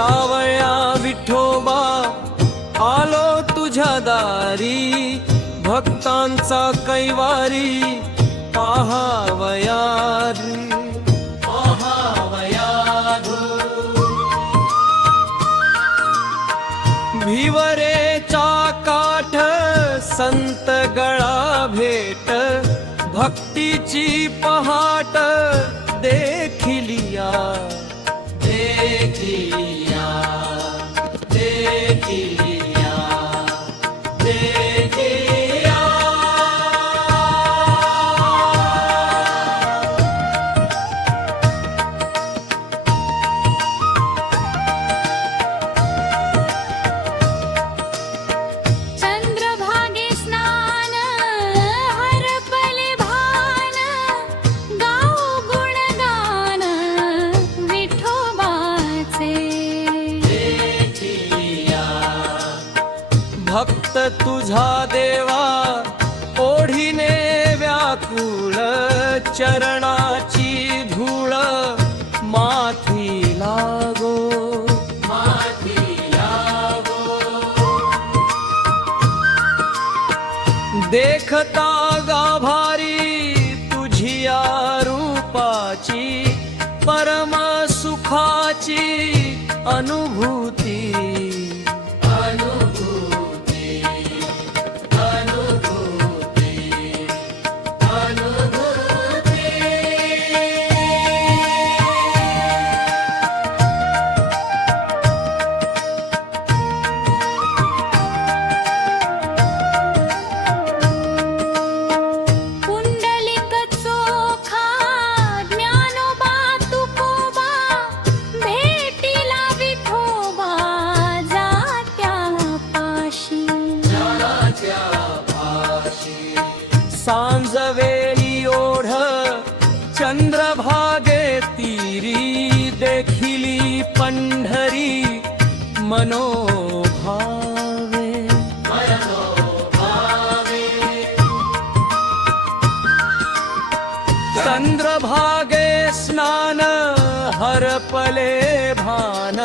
सावळ्या विठोबा आलो तुझ्या दारी, भक्तांचा कैवारी पाहावया भिवरेचा काठ संत गळा भेट, भक्तीची पहाट देखिलिया देखिलिया देखिलिया देखिलिया। चंद्रभागे स्नान हरपले भान, गाऊ गुणगान विठोबाचे। भक्त तुझा देवा ओढीने व्याकुळ, चरणाची धूळ माथी लागो माथी लागो। देखता गाभारी तुझिया रूपाची, परम सुखाची अनुभूती पुंडलिक चोखा ज्ञानोबा तुकोबा, भेटीला विठोबा जात्या पाशी। सांजवेळी ओढ चंद्रभागे तीरी, देखिली पंढरी मनोभावे चंद्रभागे स्नान हरपले भान,